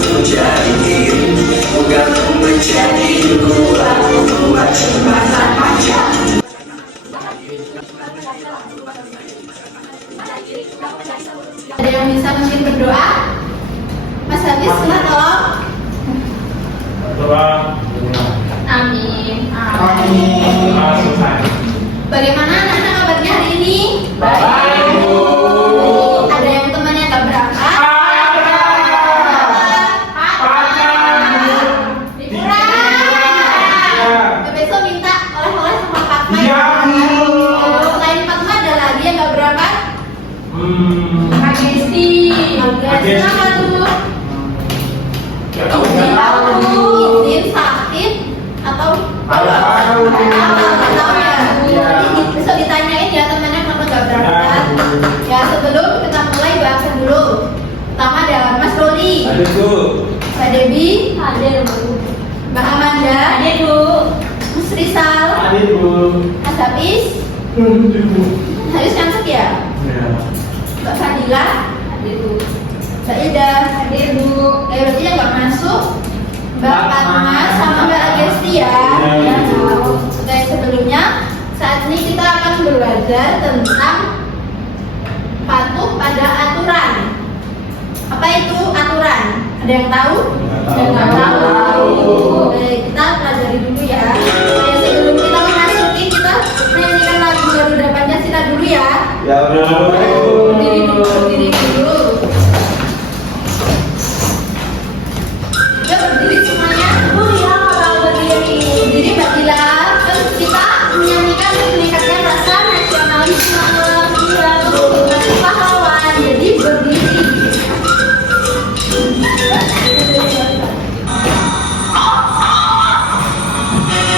menjadi diri, bukan menjadi gua, buat jembatan kaca. Ada yang bisa mungkin berdoa? Mas Hafiz, kena tolong. Doa. Amin. Amin. Bagaimana anak-anak kabarnya hari ini? Baik, Bu. Ada yang temannya nggak berangkat? Besok minta oleh-oleh sama Fatma. Iya, Bu. Selain Fatma ada lagi yang nggak berangkat? Kak Gesti. Kenapa tuh? Gak tahu. Izin sakit atau Nggak tahu. Nggak tahu ya. Iya. Nanti besok ditanyain ya temannya kenapa nggak berangkat. Ya sebelum kita mulai bahasan dulu. Pertama ada Mas Roli, Ada, Bu. Mbak Debi, hadir Bu. Mbak Amanda, hadir Bu. Mas Rizal, Hadir, Bu. Mas Hafiz, Hadir, Bu. Hafiz cantik ya. Ya. Mbak Fadila, hadir Bu. Mbak Ida, hadir Bu. Berarti yang nggak masuk Mbak Fatma sama Mbak Agesti ya. Ya. Oke, sebelumnya saat ini kita akan belajar tentang patuh pada aturan. Apa itu aturan? Ada yang tahu? Nggak tahu. Oke, kita pelajari dulu ya. Oke, sebelum kita memasuki, kita nyanyikan lagu Garuda Pancasila dulu ya. Ya udah, Bu. Berdiri dulu, berdiri dulu. Ya berdiri semuanya. Oh iya, kalau berdiri. Berdiri Mbak Dila. Terus kita menyanyikan meningkatkan rasa nasionalisme, menjadi pahlawan. Jadi berdiri.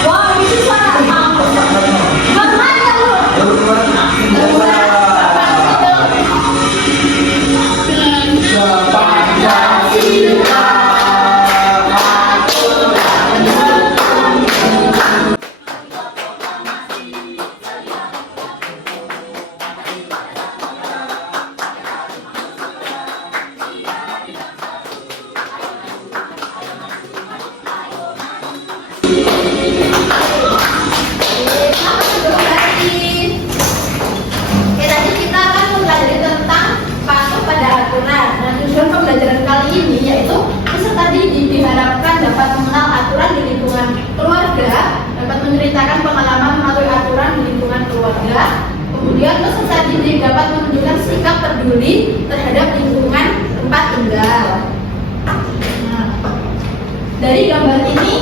Wah, itu suara apa? Bagaimana lu? Oke, tadi kita akan mempelajari tentang patuh pada aturan. Nah, tujuan pembelajaran kali ini yaitu peserta didik diharapkan dapat mengenal aturan di lingkungan keluarga, dapat menceritakan pengalaman mematuhi aturan di lingkungan keluarga. Kemudian peserta didik dapat menunjukkan sikap peduli terhadap lingkungan tempat tinggal. Nah, dari gambar ini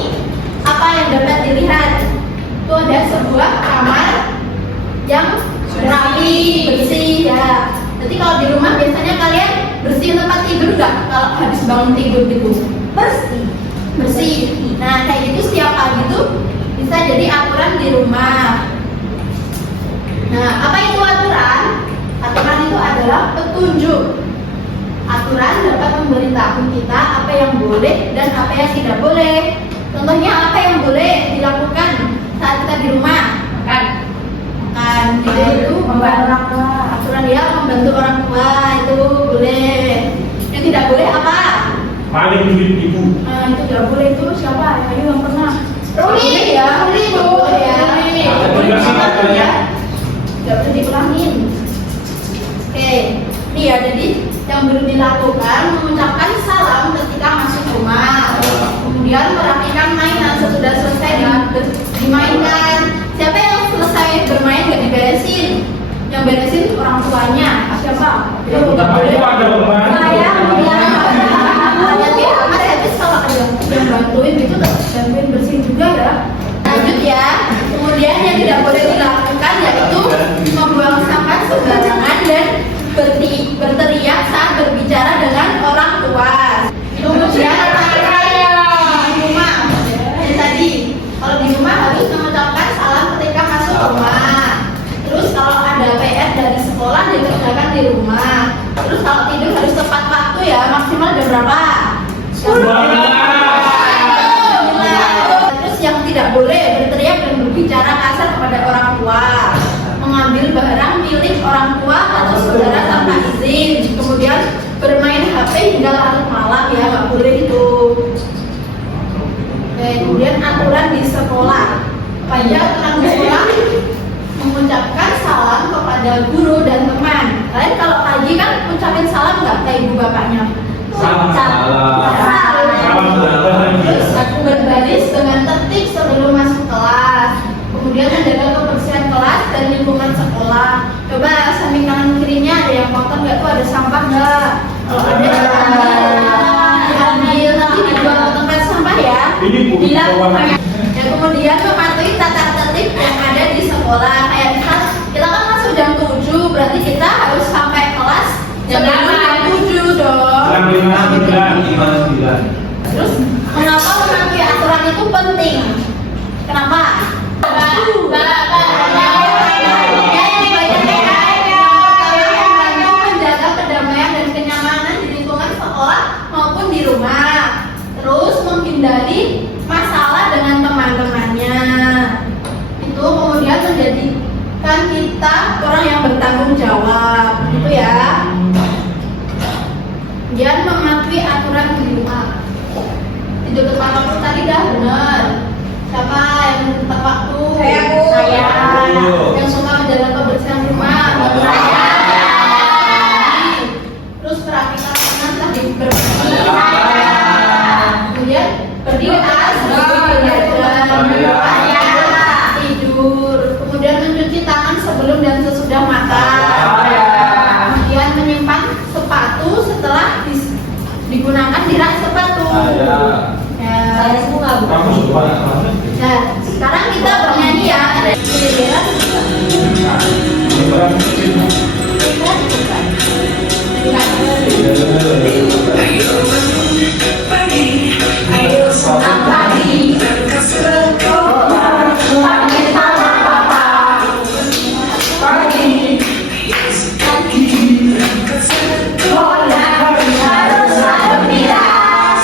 apa yang dapat dilihat? Itu ada sebuah kamar yang rapi, bersih ya. Jadi kalau di rumah biasanya kalian bersihin tempat tidur nggak? Kalau habis bangun tidur gitu? Bersih. Bersih. Nah kayak gitu setiap pagi tuh bisa jadi aturan di rumah. Nah apa itu aturan? Aturan itu adalah petunjuk. Aturan dapat memberitahu kita apa yang boleh dan apa yang tidak boleh. Contohnya apa yang boleh dilakukan saat kita di rumah? Makan. Itu membantu orang tua. Aturan dia membantu orang tua itu boleh. Yang tidak boleh apa? Maling duit ibu. Itu tidak boleh. Itu siapa? Ayo yang pernah. Ruli ya, Ruli Bu ya. Ruli ya. Tidak boleh diulangin. Oke, ini ya jadi yang belum dilakukan mengucapkan salam ketika masuk rumah. Kemudian merapikan mainan sesudah selesai dimainkan. Siapa yang selesai bermain gak diberesin? Yang beresin orang tuanya. Siapa? Itu gak boleh. Ada beban. Saya, ya. Mas Hafiz kalau ada yang bantuin gitu, bantuin bersihin juga ya. Lanjut ya. Kemudian yang tidak boleh dilakukan yaitu membuang sampah sembarangan dan berteriak saat berbicara dengan orang tua. Kemudian di rumah, yang tadi kalau di rumah harus mengucapkan salam ketika masuk rumah. Terus kalau ada PR dari sekolah dikerjakan di rumah. Terus kalau tidur harus tepat waktu ya, maksimal jam berapa? 10. Terus yang tidak boleh berteriak dan berbicara kasar kepada orang tua, mengambil barang milik orang tua atau saudara tanpa izin, kemudian bermain HP hingga larut malam ya, nggak boleh itu. Kemudian aturan di sekolah. Supaya aturan di sekolah mengucapkan salam kepada guru dan teman. Kalian kalau pagi kan ucapin salam nggak ke ibu bapaknya? Salam. Terus aku berbaris dengan tertib sebelum masuk kelas. Kemudian menjaga kebersihan kelas dan lingkungan sekolah. Coba samping kanan kirinya ada yang kotor nggak tuh, ada sampah nggak? Kalau ada diambil nanti dibuang ke tempat sampah ya. Bilang. Ya, kemudian mematuhi tata tertib yang ada di sekolah. Kayak kita kan masuk jam 7, berarti kita harus sampai kelas jam 7 dong. Jam 5:09. Terus kenapa mematuhi aturan itu penting? Kenapa? Menjaga kedamaian dan kenyamanan di lingkungan sekolah maupun di rumah. Terus menghindari masalah dengan teman-temannya. Itu kemudian menjadikan kita orang yang bertanggung jawab, gitu ya. Kemudian mematuhi aturan di rumah. Tidur tepat waktu tadi dah benar. Siapa yang tepat waktu? Saya. Yang suka menjaga kebersihan rumah? Saya. Terus perhatikan teman tadi bersih. Kemudian berdiri tidur. Kemudian mencuci tangan sebelum dan sesudah makan. Kemudian menyimpan sepatu setelah digunakan di rak sepatu. Ya. Kamu suka? Nah, sekarang kita bernyanyi ya. Ada giliran. Ayo senam pagi, berangkat sekolah. Pagi mama papa, pagi berangkat sekolah. Harus berbilas.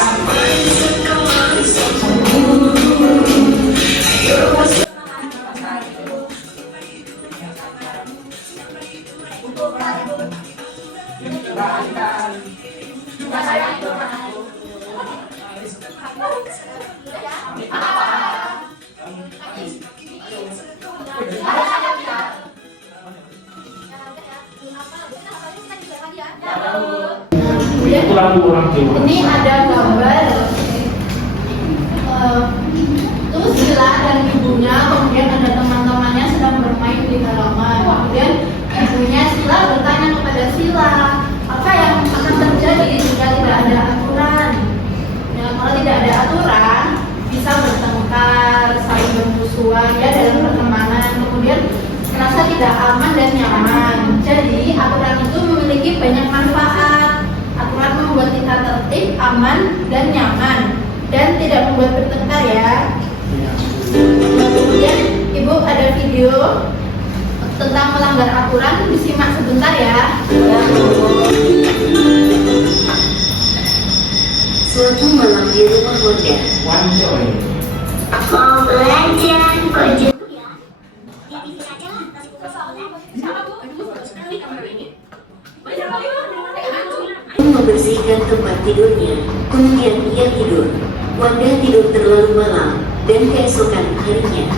Itu lagu orang Jawa. Ini ada gambar terus Sila dan ibunya, kemudian ada teman-temannya sedang bermain di halaman. Kemudian ibunya Sila bertanya kepada Sila, apa yang akan terjadi jika tidak ada aturan? Ya, kalau tidak ada aturan, bisa bertengkar, saling bermusuhan ya dalam pertemanan. Kemudian merasa tidak aman dan nyaman. Jadi aturan itu memiliki banyak manfaat. Aturan membuat kita tertib, aman, dan nyaman, dan tidak membuat bertengkar ya. Kemudian ibu ada video tentang melanggar aturan, disimak sebentar ya. Suatu malam di rumah Bunda. Mau belajar kok jauh ya? Ya di sini aja lah, kasih buka soalnya. Membersihkan tempat tidurnya, kemudian ia tidur. Wanda tidur terlalu malam dan keesokan harinya.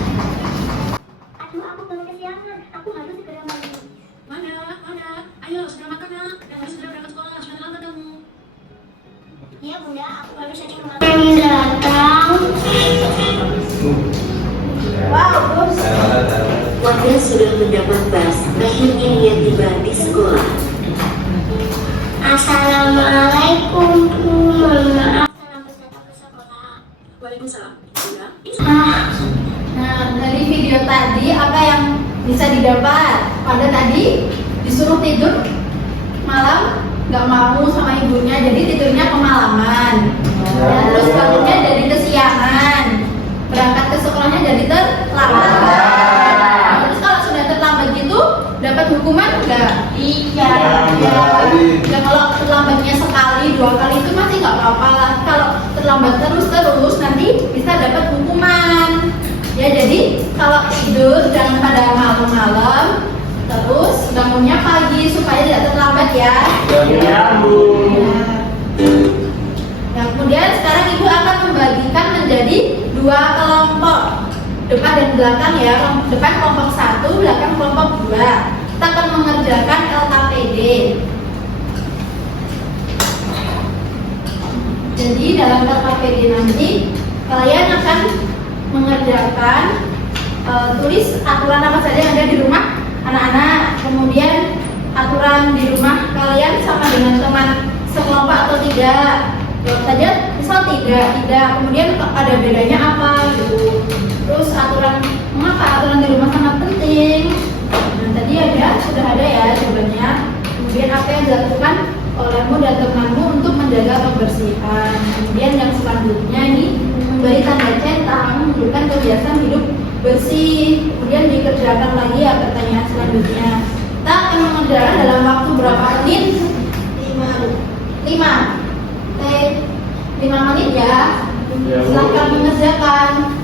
Aduh, aku belum kesiangan. Aku harus segera mandi. Mana? Ayo, segera makan nak. Dan harus segera berangkat sekolah. Sudah lambat kamu. Iya bunda, aku baru saja kemarin datang. Wow, terus Wanda sudah mendapat bas, akhirnya ia tiba di sekolah. Assalamualaikum, mohon maaf. Salam datang ke sekolah. Waalaikumsalam. Bunda. nah dari video tadi apa yang bisa didapat? Pada tadi disuruh tidur malam, nggak mau sama ibunya, jadi tidurnya kemalaman. Dan terus bangunnya jadi kesiangan, berangkat ke sekolahnya jadi terlambat. Terus kalau sudah terlambat gitu dapat hukuman nggak? Iya. Ya kalau terlambatnya sekali, 2 kali itu masih nggak apa-apa lah. Kalau terlambat terus nanti bisa dapat hukuman. Ya jadi kalau tidur jangan pada malam-malam, terus bangunnya pagi supaya tidak terlambat ya. Ya, Bu. Nah, kemudian sekarang ibu akan membagikan menjadi dua kelompok, depan dan belakang ya. Depan kelompok 1, belakang kelompok 2. Kita akan mengerjakan LKPD. Jadi dalam LKPD nanti kalian akan mengerjakan tulis aturan apa saja yang ada di rumah anak-anak, kemudian aturan di rumah kalian sama dengan teman sekelompok atau tidak. Jawab saja misal tidak, kemudian ada bedanya apa gitu. Terus mengapa aturan di rumah sangat penting. Nah tadi sudah ada ya jawabannya. Kemudian apa yang dilakukan olehmu dan temanmu untuk menjaga kebersihan. Kemudian yang selanjutnya ini memberi tanda centang menunjukkan kebiasaan hidup bersih. Kemudian dikerjakan lagi ya pertanyaan selanjutnya. Kita akan mengerjakan dalam waktu berapa menit? 5 menit ya. Silakan mengerjakan.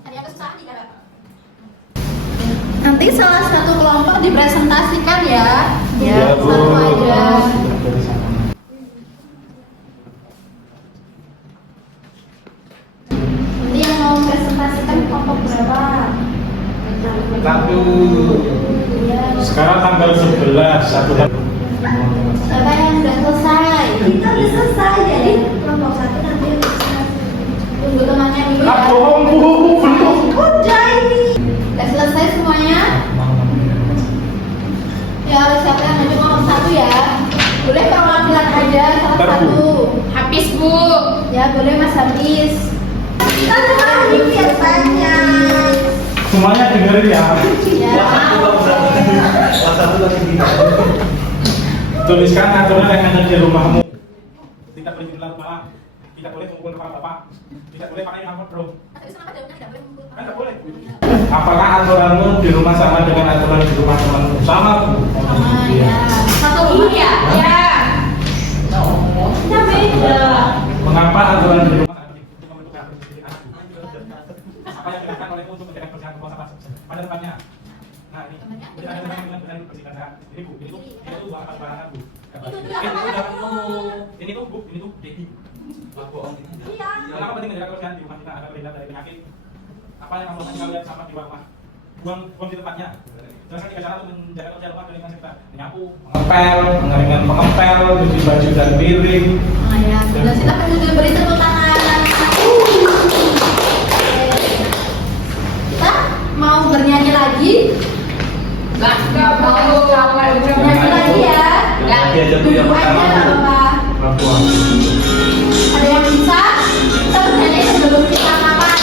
Ada yang kesusahan tidak? Nanti salah satu kelompok dipresentasikan ya. Ya, Bu. Satu aja. Nanti yang mau presentasikan kelompok berapa? Satu. Ya. Sekarang tanggal 11, satu hari. Siapa yang sudah selesai? Kita sudah selesai, jadi kelompok 1 nanti tunggu temannya dulu ya. Bohong, Bu, belum. Udah ini. Sudah selesai semuanya? Ya, siapa yang maju kelompok 1 ya? Boleh perwakilan aja salah satu. Habis, Bu. Ya, boleh Mas Hafiz. Kita terakhir biasanya. Semuanya dengerin ya. Ya. Tuliskan aturan yang ada di rumahmu. Tidak boleh larut malam. Tidak boleh kumpul kepala bapak. Tidak boleh pakai angkot bro. Kan tidak boleh. Apakah aturanmu di rumah sama dengan aturan di rumah temanmu? Sama, Bu. Sama ya. Satu dulu ya? Ya. Kita beda. Mengapa aturan di rumah sangat penting untuk membentuk karakter diri anakku? Apa yang dilakukan olehmu untuk menjaga kebersihan keluarga pada depannya? Nah ini, kita ada dengan bersihkan kan? Ini Bu, ini tuh bahan barangan Bu. Ini tuh Bu, ini tuh Dedi. Kenapa penting menjaga kebersihan di rumah kita agar terhindar dari penyakit? Apa yang kamu lakukan kalau lihat sampah di rumah? Buang di tempatnya. Jelaskan 3 cara untuk menjaga kebersihan rumah dari lingkungan sekitar. Menyapu, mengepel, mengeringkan pengepel, cuci baju dan piring. Oh ya, sudah silakan juga beri tepuk tangan. Kita mau bernyanyi lagi. Enggak mau. Bernyanyi lagi ya. Duduk aja nggak apa-apa. Ada yang bisa? Kita bernyanyi sebelum kita makan.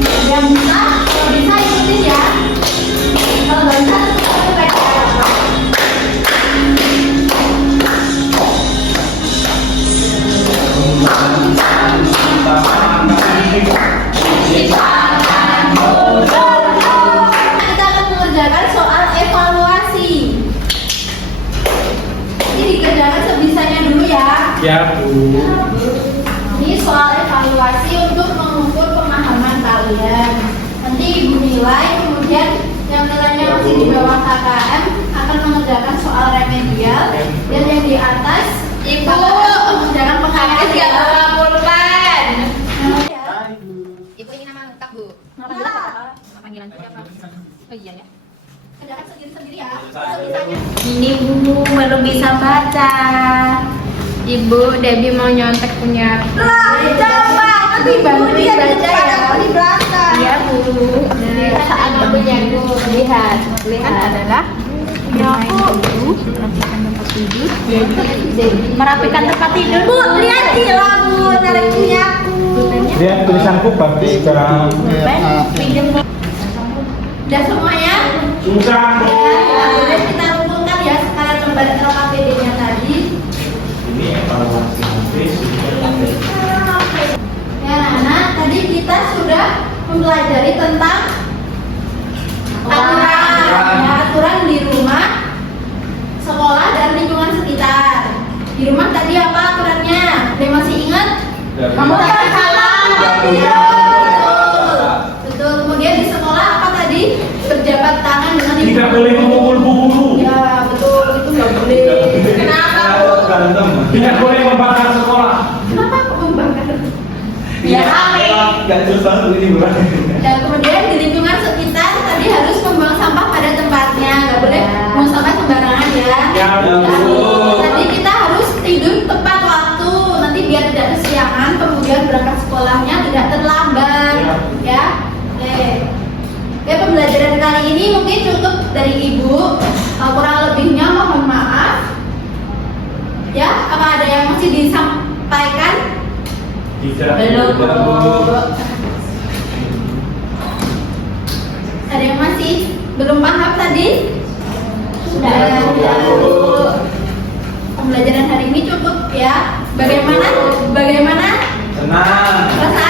Ada yang bisa? Kalau bisa ikutin ya. Kalau nggak bisa tetap mereka. Kita akan mengerjakan soal evaluasi. Ini dikerjakan sebisanya dulu ya. Ya Bu. Ini soal evaluasi untuk mengukur pemahaman kalian. Nanti ibu nilai, kemudian yang nilainya masih di bawah KKM akan mengerjakan soal remedial, dan yang di atas Ibu, mengerjakan Habis gak pengawasan. melaporkan. Ibu ini nama lengkap, Bu. Nama jelas apa? Panggilan siapa? Oh iya ya. Kerjakan sendiri-sendiri ya. Sebisanya. Ini Bu baru bisa baca. Ibu, Debbie mau nyontek punya. Coba, nanti bantuin baca ya. Di belakang. Iya Bu. Saat punya Bu lihat adalah merapikan tempat tidur. Bu, lihat lah Bu, narik punya aku. Lihat tulisanku bagus sekarang. Udah semuanya? Susah Bu. Ya, boleh kita rumpulkan ya sekarang lembar LKPD-nya tadi. Ini evaluasi habis. Ya anak-anak, tadi kita sudah mempelajari tentang aturan di rumah, sekolah, dan lingkungan sekitar. Di rumah tadi apa aturannya? Ada yang masih ingat? Kamu tak salah. Ya, betul. Betul. Kemudian di sekolah apa tadi? Berjabat tangan dengan ibu. Tidak boleh memukul Bu guru. Ya betul. Tidak boleh membakar sekolah. Kenapa kok membakar? Ya rame. Gak susah ini bro. Dan kemudian di lingkungan sekitar tadi harus membuang sampah pada tempatnya, nggak boleh buang sampah sembarangan ya. Ya, betul. Tadi kita harus tidur tepat waktu, nanti biar tidak kesiangan, kemudian berangkat sekolahnya tidak terlambat, ya. Oke, pembelajaran kali ini mungkin cukup dari ibu. Kurang lebihnya mohon maaf. Ya, apa ada yang masih disampaikan? Tidak. Belum. Ada yang masih belum paham tadi? Sudah. Pembelajaran hari ini cukup ya. Bagaimana? Tenang. Perasaan